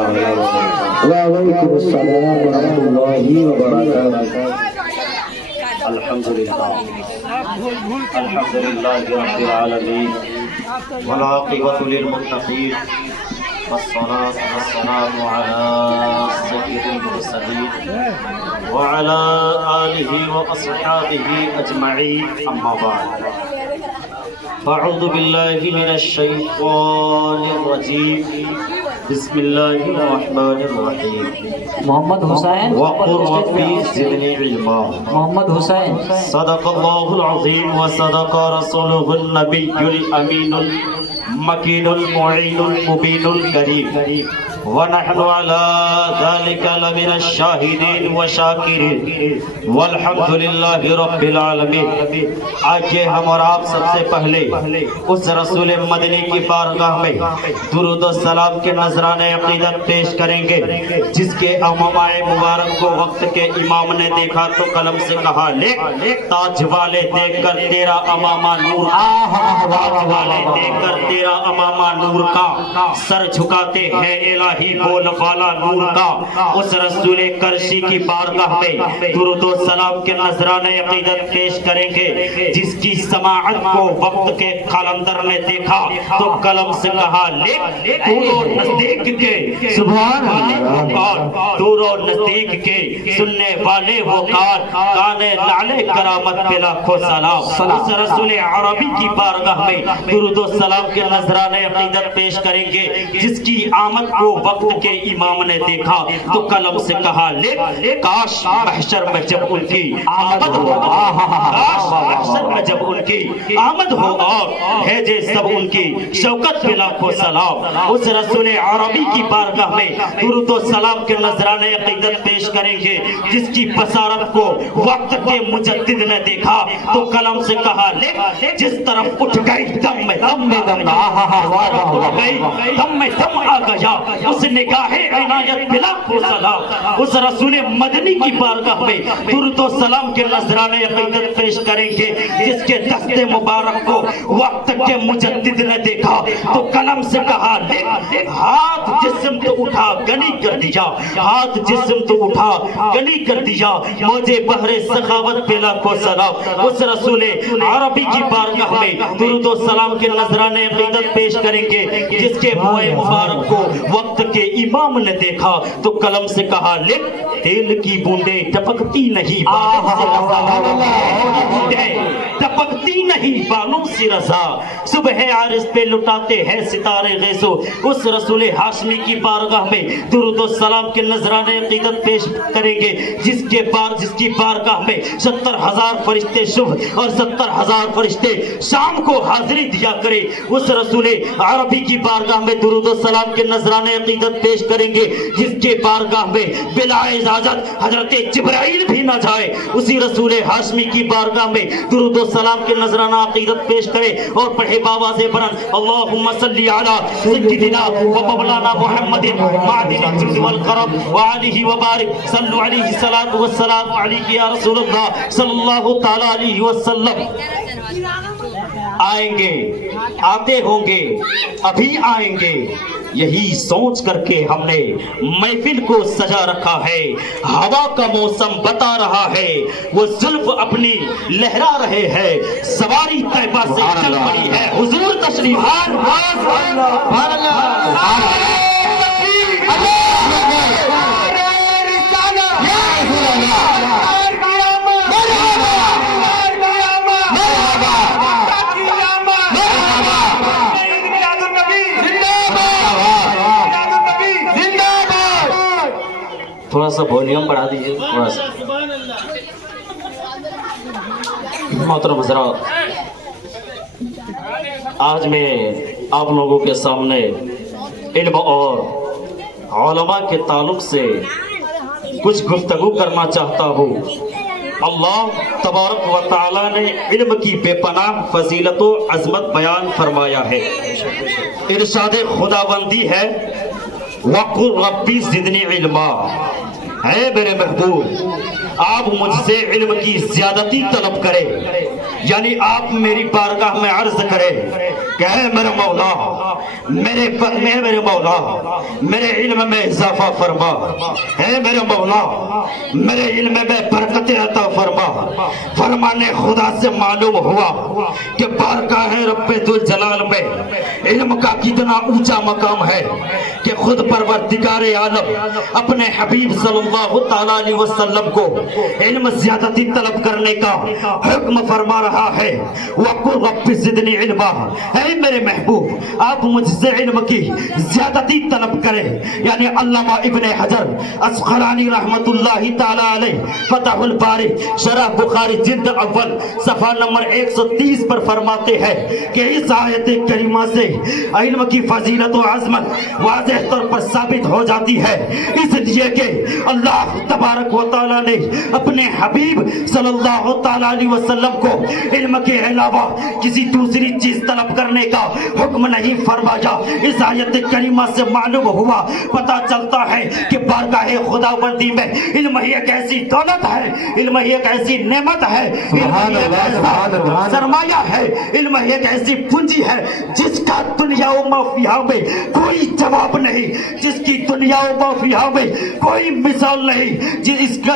وعلیکم السلام ورحمۃ اللہ وبرکاتہ۔ الحمدللہ رب العالمین والعاقبۃ للمتقین والصلاة والسلام على سید المرسلین وعلى آلہ وأصحابہ اجمعین، اما بعد فاعوذ باللہ من الشیطان الرجیم، بسم اللہ الرحمن الرحیم۔ محمد حسین وقل ربی زدنی علما۔ محمد حسین صدق اللہ العظیم وصدق رسولہ النبی الامین المکین المعین المبین الکریم، ونحن على ذلك لمن الشاہدین وشاکرین والحمد للہ رب العالمین۔ آئیے ہم اور آپ سب سے پہلے اس رسول مدنی کی بارگاہ میں درود و سلام کے نذرانہ عقیدت پیش کریں گے، جس کے امامہ مبارک کو وقت کے امام نے دیکھا تو قلم سے کہا لکھ، تاج والے دیکھ کر تیرا امامہ نور، تاج والے دیکھ کر تیرا امامہ نور کا، سر جھکاتے ہیں الہی بول والا نور کا۔ اس رسول کرشی کی بارگاہ میں درود و سلام کے نذرانہ عقیدت پیش کریں گے، جس کی سماعت کو وقت کے قلندر نے دیکھا تو قلم سے کہا لکھ، دور و نزدیک کے سبحان اللہ، دور و نزدیک کے سننے والے وہ کان، کانے لعلے کرامت پہ لاکھوں سلام۔ اس رسول عربی کی بارگاہ میں درود و سلام کے نذرانہ عقیدت پیش کریں گے، جس کی آمد کو وقت کے امام نے دیکھا تو قلم سے کہا لکھ، کاش محشر میں جب ان کی آمد ہو، کاش محشر میں جب ان کی آمد ہو اور بھیجے سب ان کی شوکت پہ لاکھوں سلام۔ اس رسول عربی کی بارگاہ میں درود و سلام کے نذرانہ عقیدت پیش کریں گے، جس کی بصارت کو وقت کے مجدد نے دیکھا تو قلم سے کہا لکھ، جس طرف اٹھ گئی دم میں دم میں دم، اٹھ گئی دم میں دم آ گیا اس نگاہ عنایت بلا کو سلام۔ اس رسول مدنی کی بارگاہ میں درود و سلام کے نذرانہ عقیدت پیش کریں گے، جس کے دست مبارک کو وقت کے مجدد نے دیکھا تو قلم سے کہا لکھ، ہاتھ جسم تو اٹھا گنی کر دیا، ہاتھ جسم تو اٹھا گنی کر دیا، موجے بحر سخاوت پہ لاکھوں سلام۔ اس رسول عربی کی بارگاہ میں درود و سلام کے نذرانہ عقیدت پیش کریں گے، جس کے منہ مبارک کو وقت کے امام نے دیکھا تو قلم سے کہا لکھ، تیل کی بوندیں ٹپکتی نہیں ٹپکتی نہیں بالوں سے رضا، صبح عارض پہ لٹاتے ہیں ستارے غیثو۔ اس رسول ہاشمی کی بارگاہ میں درود و سلام کے نذرانہ عقیدت پیش کریں گے، جس کی بارگاہ میں 70,000 فرشتے صبح اور 70,000 فرشتے شام کو حاضری دیا کرے۔ اس رسول عربی کی بارگاہ میں درود و سلام کے نذرانہ عقیدت پیش کریں گے، جس کے بارگاہ میں بلا اجازت حضرت جبرائیل بھی نہ جائے۔ اسی رسول ہاشمی کی بارگاہ میں درود و سلام کے نذرانہ عقیدت پیش کرے اور پڑھے باواز بلند اللہم صلی علی سیدنا و مولانا محمد معدن الجود والکرم وآلہ وبارک صلو علیہ الصلاۃ والسلام علیک یا رسول اللہ صلی اللہ تعالی علیہ وسلم۔ آئیں گے، آتے ہوں گے، ابھی آئیں گے، یہی سوچ کر کے ہم نے محفل کو سجا رکھا ہے۔ ہوا کا موسم بتا رہا ہے، وہ زلف اپنی لہرا رہے ہیں، سواری طیبہ سے چل پڑی ہے، حضور تشریف تھوڑا سا والیوم بڑھا دیجیے، تھوڑا سا۔ محترم حضرات، آج میں آپ لوگوں کے سامنے علم اور علماء کے تعلق سے کچھ گفتگو کرنا چاہتا ہوں۔ اللہ تبارک و تعالی نے علم کی بے پناہ فضیلت و عظمت بیان فرمایا ہے۔ ارشاد خداوندی ہے وَقُلْ رَبِّ زِدْنِي عِلْمًا، اے میرے محبوب آپ مجھ سے علم کی زیادتی طلب کرے، یعنی آپ میری بارگاہ میں عرض کرے کہ اے میرے مولا، میرے مولا میرے علم میں اضافہ فرما، اے میرے مولا میرے علم میں برکت عطا فرما۔ فرمانے خدا سے معلوم ہوا کہ بارگاہ رب ذوالجلال میں علم کا کتنا اونچا مقام ہے کہ خود پروردگار عالم اپنے حبیب صلی اللہ تعالیٰ علیہ وسلم کو علم زیادتی طلب کرنے کا حکم فرما رہا ہے۔ وَقُلْ رَبِّ زِدْنِي عِلْمًا، اے میرے محبوب آپ مجھ سے علم کی زیادتی طلب کریں۔ یعنی علامہ ابن حجر عسقلانی رحمت اللہ تعالیٰ علیہ فتح الباری شرح بخاری جلد اول صفحہ نمبر 130 پر فرماتے ہیں کہ اس آیت کریمہ سے علم کی فضیلت و عظمت واضح طور پر ثابت ہو جاتی ہے، اس لیے کہ اللہ تبارک و تعالیٰ نے اپنے حبیب صلی اللہ تعالیٰ علیہ وسلم کو علم کے علاوہ کسی دوسری چیز طلب کرنے کا حکم نہیں فرمایا۔ اس آیت کریمہ سے معلوم ہوا، پتہ چلتا ہے کہ بارگاہ خداوندی میں علم ہی ایک ایسی دولت ہے، علم ہی ایک ایسی نعمت ہے، علم ہی ایک ایسا سرمایہ ہے، علم ہی ایک ایسی پونجی ہے جس کا دنیا و ما فیہا میں کوئی جواب نہیں، جس کی دنیا و ما فیہا میں کوئی مثال نہیں،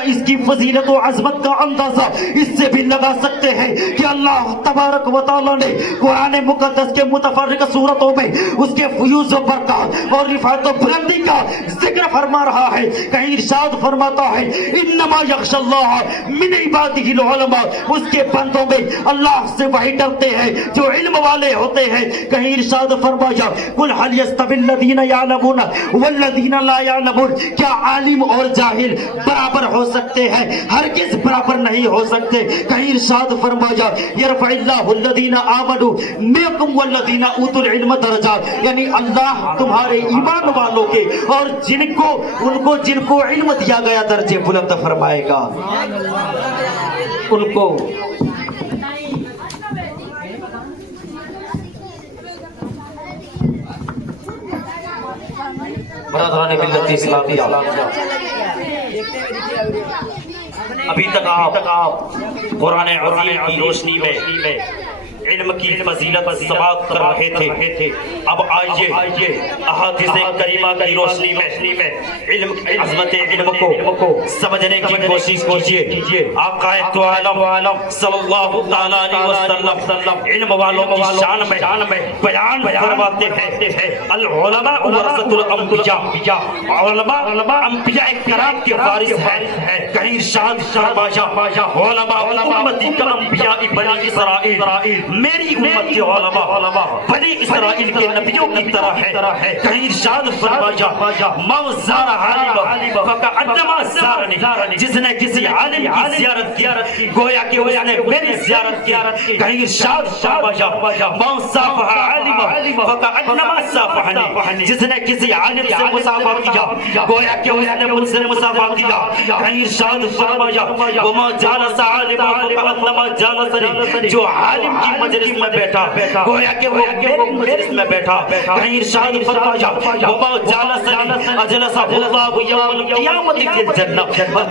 اس کی فضیلت و عظمت کا اندازہ اس سے بھی لگا سکتے ہیں کہ اللہ تبارک و تعالیٰ نے قرآن مقدس کے متفرق صورتوں میں اس کے فیوز و برکات اور رفعت و بلندی کا ذکر فرما رہا ہے۔ کہیں ارشاد فرماتا ہے انما یخشی اللہ من عبادہ العلماء، اس کے بندوں میں اللہ سے وہی ڈرتے ہیں جو علم والے ہوتے ہیں۔ کہیں ارشاد فرمایا قل هل يستوي الذين يعلمون والذين لا يعلمون، کیا عالم اور جاہل برابر ہو سکتے ہیں؟ ہرگز برابر نہیں ہو سکتے۔ کہیں ارشاد فرمایا یرفع اللہ الذین آمنوا منکم والذین اوتوا العلم درجات، یعنی اللہ تمہارے ایمان والوں کے اور جن کو علم دیا گیا درجے بلند فرمائے گا۔ ان کو برادران ملت اسلامیہ، ابھی تک آپ قرآن عظیم کی روشنی میں علم کی فضیلت سماعت کر رہے تھے، اب آئیے احادیث کریمہ کی روشنی میں علم عظمت علم کو سمجھنے کی کوشش کیجیے۔ آقا دو عالم صلی اللہ تعالیٰ علیہ وسلم علم والوں کی شان میں بیان فرماتے ہیں العلماء ورثۃ الانبیاء، علماء انبیاء کرام کے وارث ہیں۔ کہیں ارشاد فرمایا علماء امتی کانبیاء بنی اسرائیل، میری امت کے علماء بنی اسرائیل کے نبیوں کی طرح ہے۔ کہیں ارشاد فرمایا من زار عالما فکأنما زارنی، جس نے کسی عالم کی زیارت کی گویا کہ اس نے میری زیارت کی۔ کہیں ارشاد فرمایا من صافح عالما فکأنما صافحنی، جس نے کسی عالم سے مصافحہ کیا گویا کہ اس نے مجھ سے مصافحہ کیا۔ کہیں ارشاد فرمایا ومن جالس عالما فکأنما جالسنی، جو عالم کی مجلس میں بیٹھا گویا کہ وہ میری مجلس میں بیٹھا۔ کہیں ارشاد فرمایا ومن جالسنی اجلسہ اللہ یوم القیامت فی الجنہ،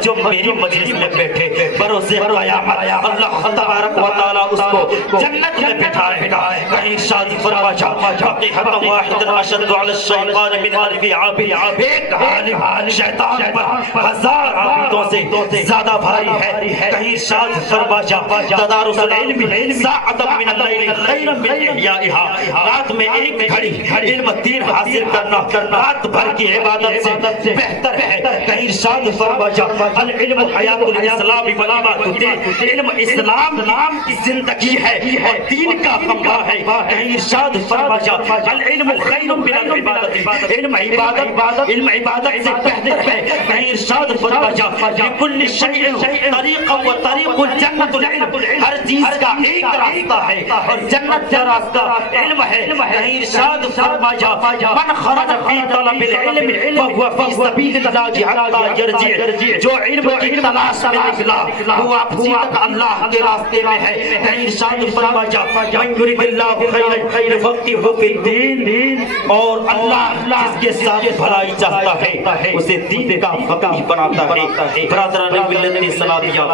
جو میری مجلس میں بیٹھے بروز قیامت اللہ تبارک و تعالیٰ اس کو جنت میں بٹھائے گا۔ کہیں ارشاد فرمایا فقیہۃ واحد اشد علی الشیطان من الف عابد، ایک عالم شیطان پر 1000 عابدوں سے زیادہ بھاری ہے۔ کہیں ارشاد فرمایا تدارس العلم ساعۃ من اللیل خیر من احیائها، رات میں ایک گھڑی علم دین حاصل کرنا رات بھر کی عبادت سے بہتر ہے۔ کہیں ارشاد فرمایا العلم حیات الاسلام وامامۃ الدین، علم اسلام کی زندگی ہے اور دین کا خمبہ ہے۔ کہیں ارشاد فرمایا العلم خیر من العبادۃ، علم عبادت سے بہتر ہے۔ کہیں ارشاد فرمایا لکل شیء طریقا و طریق الجنۃ العلم، ہر چیز کا ایک راستہ ہے ہے اور جنت کا راستہ علم ہے. کہیں ارشاد فرمایا من خرج فی طلب العلم فهو فی سبیل اللہ حتی یرجع. جو علم کی تلاش میں نکلا وہ واپسی تک اللہ کے راستے میں ہے. کہیں ارشاد فرمایا من یرید اللہ خیرا یفقہہ فی الدین. اور اللہ جس کے ساتھ بھلائی چاہتا ہے اسے دین کا فقیہ بناتا ہے. برادران ملت اسلامیہ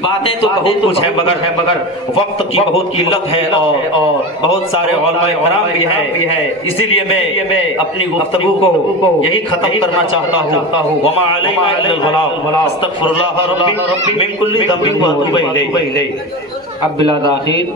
باتیں تو بہت کچھ ہے مگر وقت کی بہت قلت ہے اور بہت سارے علماء کرام بھی ہیں. اسی لیے میں اپنی گفتگو کو یہی ختم کرنا چاہتا ہوں. وما علینا الا البلاغ استغفر اللہ ربی من کل ذنب واتوب الیہ. اب بلا تاخیر